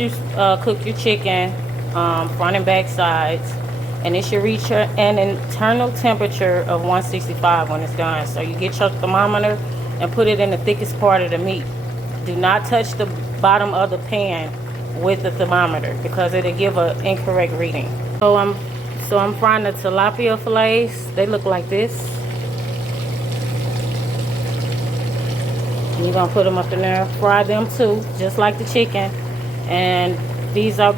you cook your chicken, front and back sides, and it should reach an internal temperature of 165 when it's done. So you get your thermometer and put it in the thickest part of the meat. Do not touch the bottom of the pan with the thermometer because it'll give an incorrect reading. So I'm frying the tilapia fillets. They look like this. You're gonna put them up in there, fry them too, just like the chicken. And these will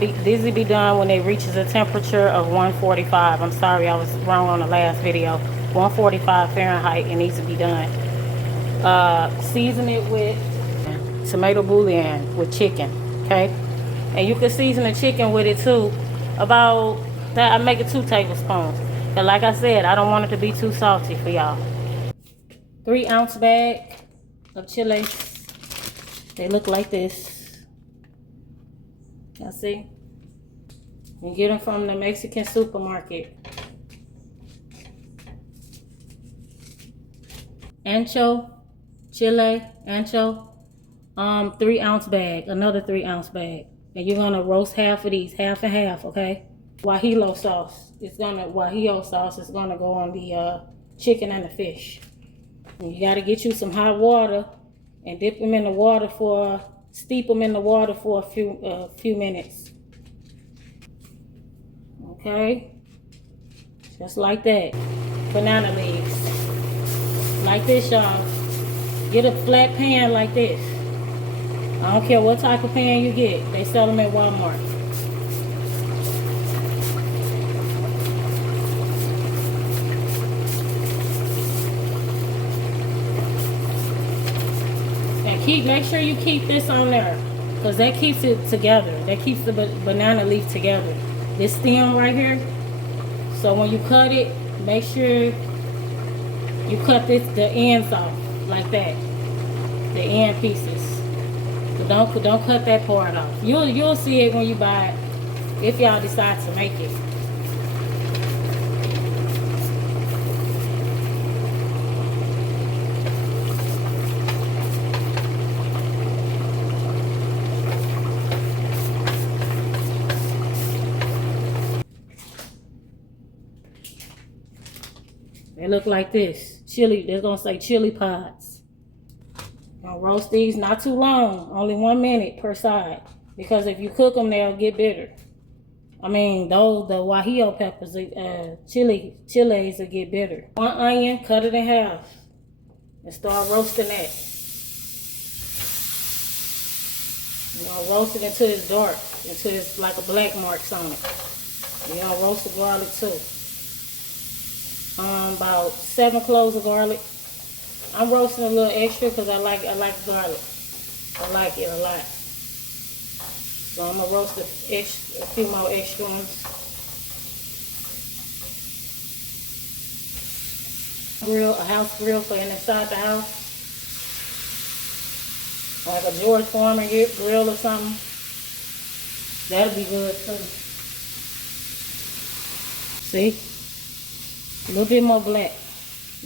be done when it reaches a temperature of 145. I'm sorry, I was wrong on the last video. 145 Fahrenheit, it needs to be done. Season it with tomato bouillon with chicken, okay? And you can season the chicken with it too. About that, I make it 2 tablespoons. But like I said, I don't want it to be too salty for y'all. 3-ounce bag of chiles. They look like this. Y'all see? You get them from the Mexican supermarket. Ancho, chile, ancho. 3-ounce bag, another 3-ounce bag. And you're gonna roast half of these, half and half, okay? Guajillo sauce is gonna go on the chicken and the fish. And you gotta get you some hot water and dip them in the water steep them in the water for a few minutes. Okay, just like that. Banana leaves, like this, y'all. Get a flat pan like this. I don't care what type of pan you get. They sell them at Walmart. Make sure you keep this on there, because that keeps it together. That keeps the banana leaf together. This stem right here. So when you cut it, make sure you cut the ends off like that, the end pieces. So don't cut that part off. You'll see it when you buy it, if y'all decide to make it. They look like this. Chili, they're gonna say chili pods. Gonna roast these not too long, only 1 minute per side. Because if you cook them, they'll get bitter. I mean, the guajillo peppers, chiles will get bitter. 1 onion, cut it in half. And start roasting that. You're gonna roast it until it's dark, until it's like a black marks on it. You're gonna roast the garlic too. About 7 cloves of garlic. I'm roasting a little extra because I like garlic. I like it a lot. So I'm gonna roast a few more extra ones. A house grill for inside the house. Like a George Foreman grill or something. That'll be good too. See? A little bit more black.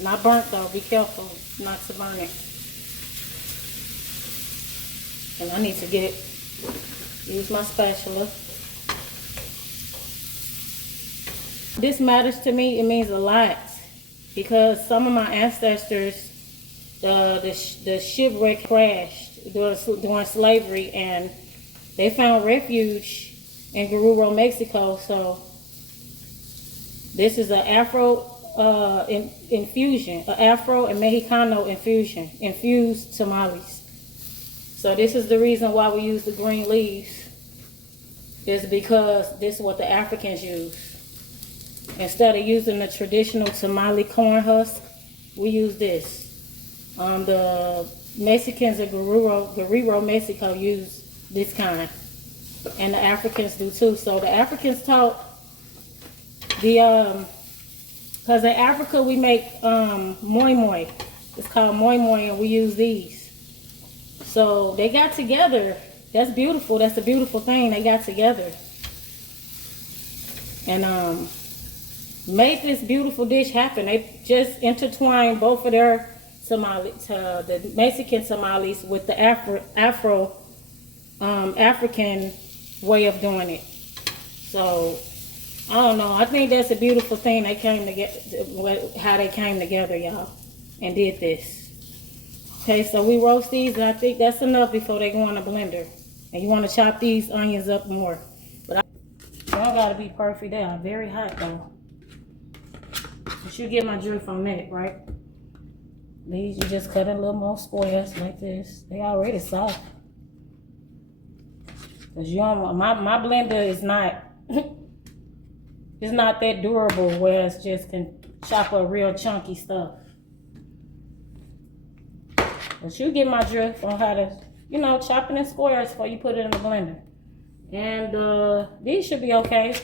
Not burnt though, be careful not to burn it. And I need to use my spatula. This matters to me, it means a lot. Because some of my ancestors, the shipwreck crashed during slavery, and they found refuge in Guerrero, Mexico. So this is an Afro infusion, an Afro and Mexicano infusion, infused tamales. So this is the reason why we use the green leaves, is because this is what the Africans use. Instead of using the traditional tamale corn husk, we use this. The Mexicans of Guerrero, Mexico use this kind, and the Africans do too. So the Africans taught because in Africa we make moi moi. It's called moi moi, and we use these. So they got together. That's beautiful. That's a beautiful thing. They got together and made this beautiful dish happen. They just intertwined both of their tamales, the Mexican tamales with the African way of doing it. So I don't know. I think that's a beautiful thing they came together, how they came together, y'all, and did this. Okay, so we roast these, and I think that's enough before they go in the blender. And you want to chop these onions up more. But they don't got to be perfect. They are very hot, though. You should get my drift on that, right? These, you just cut in a little more squares like this. They already soft. Because you don't want, my blender is not, it's not that durable where it's just can chop up real chunky stuff. But you get my drift on how to, you know, chop it in squares before you put it in the blender. And these should be okay.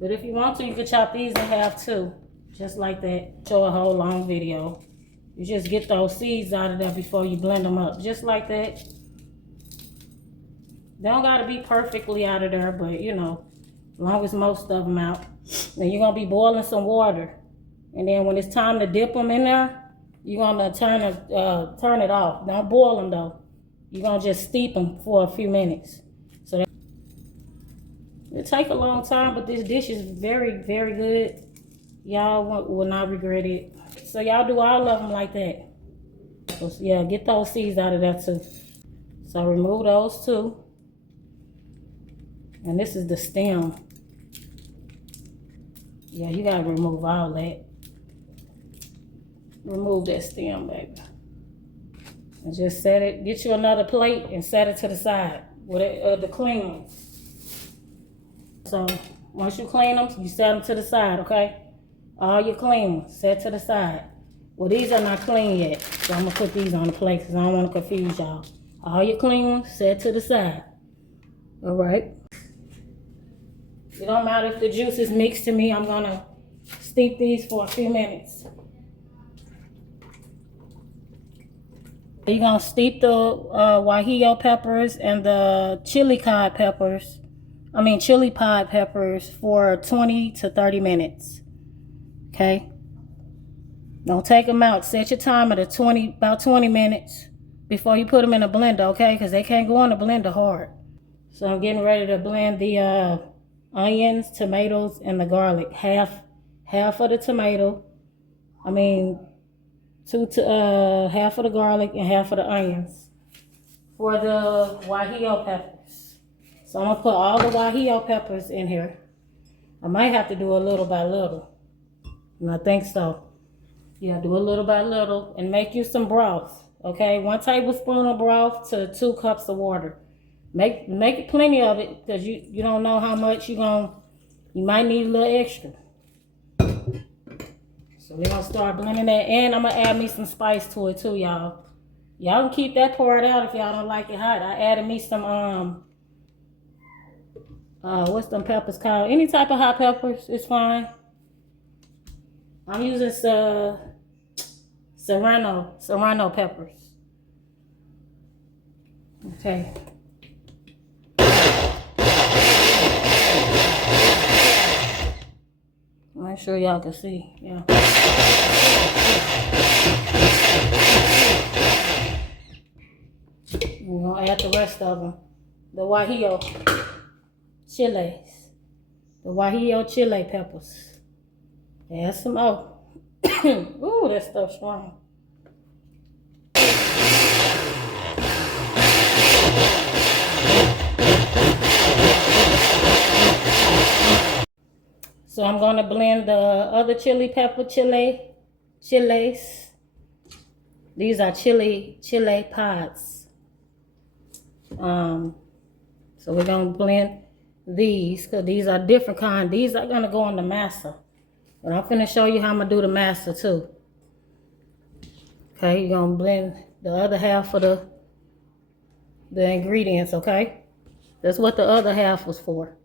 But if you want to, you can chop these in half too. Just like that. Show a whole long video. You just get those seeds out of there before you blend them up. Just like that. They don't gotta be perfectly out of there, but you know, as long as most of them out. Then you're gonna be boiling some water. And then when it's time to dip them in there, you're gonna turn it off. Don't boil them though. You're gonna just steep them for a few minutes. So it take a long time, but this dish is very, very good. Y'all will not regret it. So y'all do all of them like that. So yeah, get those seeds out of there too. So remove those too. And this is the stem. Yeah, you gotta remove all that. Remove that stem, baby. And just set it, get you another plate and set it to the side with the clean ones. So once you clean them, you set them to the side, okay? All your clean ones, set to the side. Well, these are not clean yet, so I'm gonna put these on the plate because I don't want to confuse y'all. All your clean ones, set to the side. All right. It don't matter if the juice is mixed to me. I'm gonna steep these for a few minutes. You're gonna steep the guajillo peppers and the chili pod peppers for 20 to 30 minutes. Okay? Don't take them out. Set your timer to about 20 minutes before you put them in a blender, okay? Because they can't go in the blender hard. So I'm getting ready to blend the onions, tomatoes, and the garlic. Half of the tomato. Half of the garlic and half of the onions for the guajillo peppers. So I'm gonna put all the guajillo peppers in here. I might have to do a little by little. And I think so. Yeah, do a little by little and make you some broth. Okay, 1 tablespoon of broth to 2 cups of water. Make it plenty of it because you don't know how much you might need a little extra. So we're gonna start blending that, and I'm gonna add me some spice to it too, y'all. Y'all can keep that poured out if y'all don't like it hot. I added me some what's them peppers called? Any type of hot peppers is fine. I'm using serrano peppers. Okay. Make sure y'all can see. Yeah. We're gonna add the rest of them. The guajillo chiles. The guajillo chile peppers. Add some more. Ooh, that stuff's strong. So I'm gonna blend the other chiles. These are chili pods. So we're gonna blend these because these are different kind. These are gonna go in the masa. But I'm finna show you how I'm gonna do the masa too. Okay, you're gonna blend the other half of the ingredients, okay? That's what the other half was for.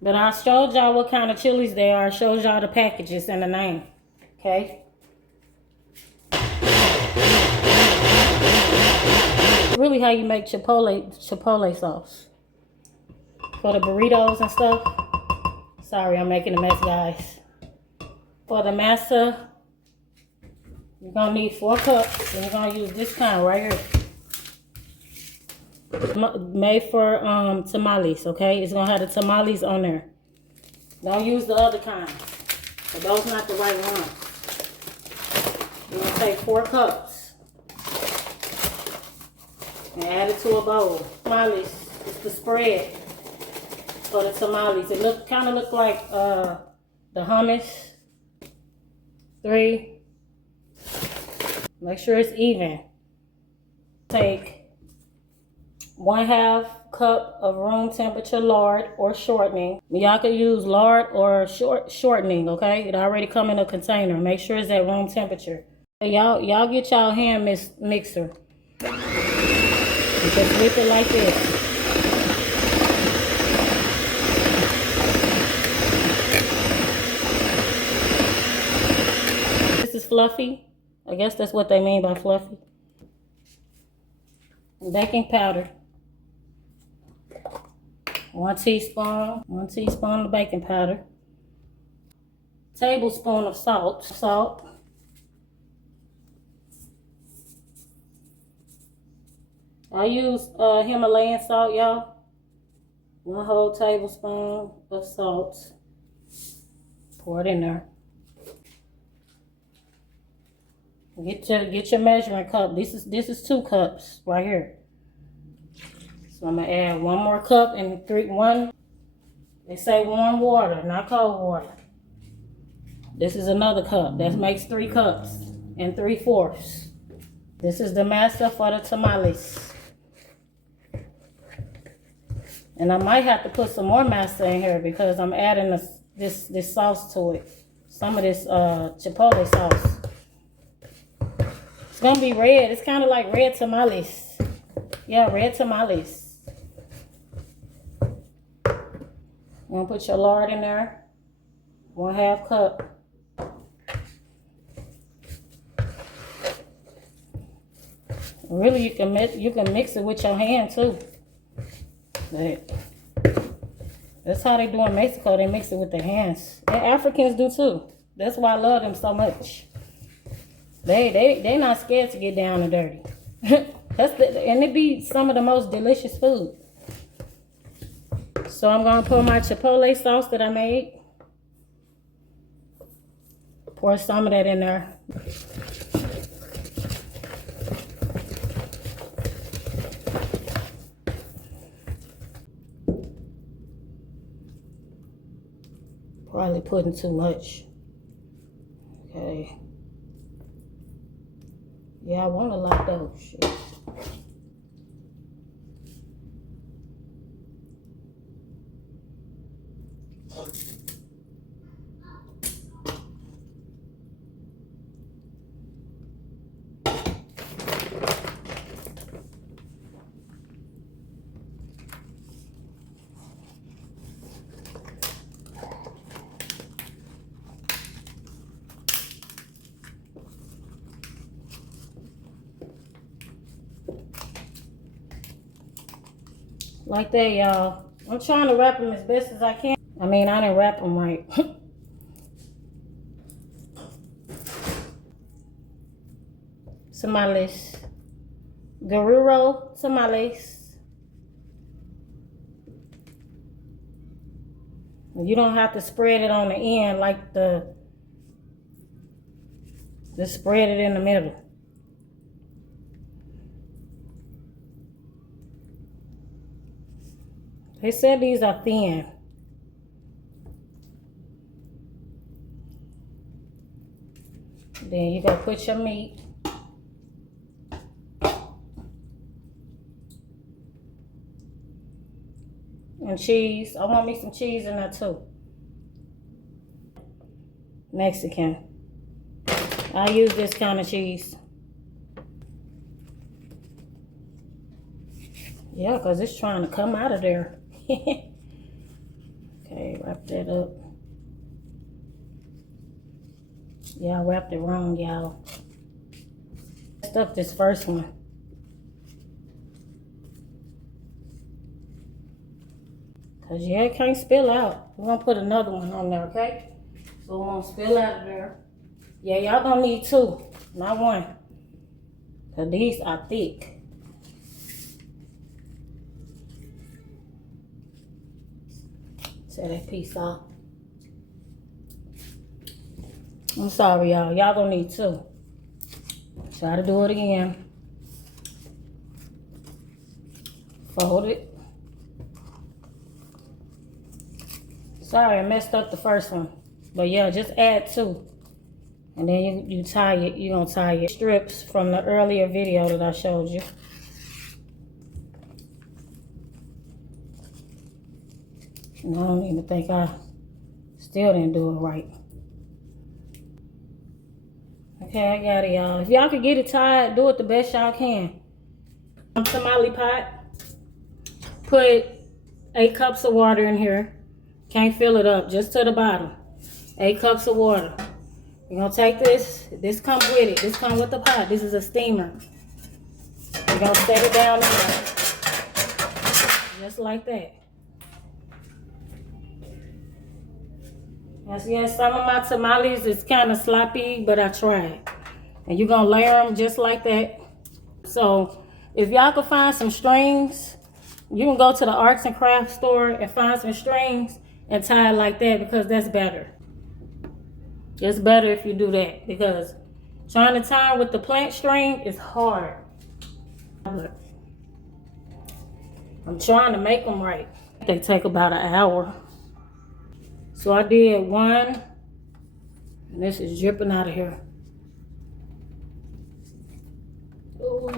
But I showed y'all what kind of chilies they are. I showed y'all the packages and the name. Okay? Really how you make chipotle sauce. For the burritos and stuff. Sorry, I'm making a mess, guys. For the masa, You're gonna need 4 cups, and you're gonna use this kind right here. Made for tamales, okay? It's gonna have the tamales on there. Don't use the other kind, but those not the right ones. You're gonna take 4 cups and add it to a bowl. Tamales, it's the spread for the tamales. It kind of look like the hummus. 3. Make sure it's even. Take 1/2 cup of room temperature lard or shortening. Y'all can use lard or shortening, okay? It already come in a container. Make sure it's at room temperature. Y'all get y'all hand mixer. Just whip it like this. This is fluffy. I guess that's what they mean by fluffy. Baking powder. 1 teaspoon. 1 teaspoon of baking powder. Tablespoon of salt. I use Himalayan salt, y'all. 1 whole tablespoon of salt. Pour it in there. Get your measuring cup. This is 2 cups right here. So I'm gonna add 1 more cup and 1. They say warm water, not cold water. This is another cup. That makes 3 cups and 3/4. This is the masa for the tamales. And I might have to put some more masa in here because I'm adding this sauce to it. Some of this chipotle sauce. It's gonna be red. It's kind of like red tamales. Yeah, red tamales. You're gonna put your lard in there. 1/2 cup. Really, you can mix it with your hand too. But that's how they do in Mexico. They mix it with their hands. And Africans do too. That's why I love them so much. They not scared to get down and dirty. And it be some of the most delicious food. So I'm gonna put my chipotle sauce that I made. Pour some of that in there. Probably putting too much. Okay. Yeah, I want a lot though. Shit. Like that, y'all. I'm trying to wrap them as best as I can. I mean, I didn't wrap them right. Tamales. Guerrero Tamales. You don't have to spread it on the end like just spread it in the middle. They said these are thin. Then you're going to put your meat. And cheese. I want me some cheese in there too. Mexican. I use this kind of cheese. Yeah, because it's trying to come out of there. Okay, wrap that up. Yeah, I wrapped it wrong, y'all. Messed up this first one. Because, yeah, it can't spill out. We're going to put another one on there, okay? So it won't spill out of there. Yeah, y'all going to need 2. not one. Cause these are thick. Tear that piece off. I'm sorry, y'all. Y'all gonna need two. Try to do it again. Fold it. Sorry, I messed up the first one. But yeah, just add two. And then you tie it. You're gonna tie your strips from the earlier video that I showed you. And I don't even think I still didn't do it right. Okay, I got it, y'all. If y'all can get it tied, do it the best y'all can. Tamale pot. Put 8 cups of water in here. Can't fill it up, just to the bottom. 8 cups of water. You're gonna take this. This comes with it. This comes with the pot. This is a steamer. You're gonna set it down in there. Just like that. Yes, some of my tamales is kind of sloppy, but I tried. And you're gonna layer them just like that. So if y'all can find some strings, you can go to the arts and crafts store and find some strings and tie it like that, because that's better. It's better if you do that, because trying to tie with the plant string is hard. I'm trying to make them right. They take about an hour. So I did one, and this is dripping out of here. Oh,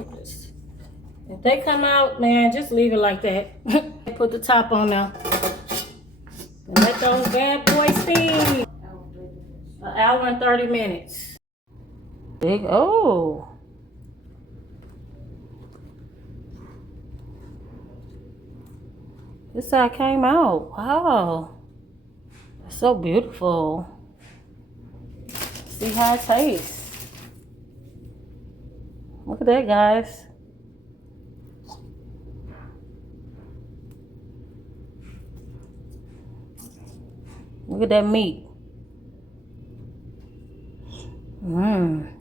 if they come out, man, just leave it like that. Put the top on now. And let those bad boys steam. An hour and 30 minutes. Big, oh. This side came out, wow. It's so beautiful. See how it tastes. Look at that, guys. Look at that meat. Mmm.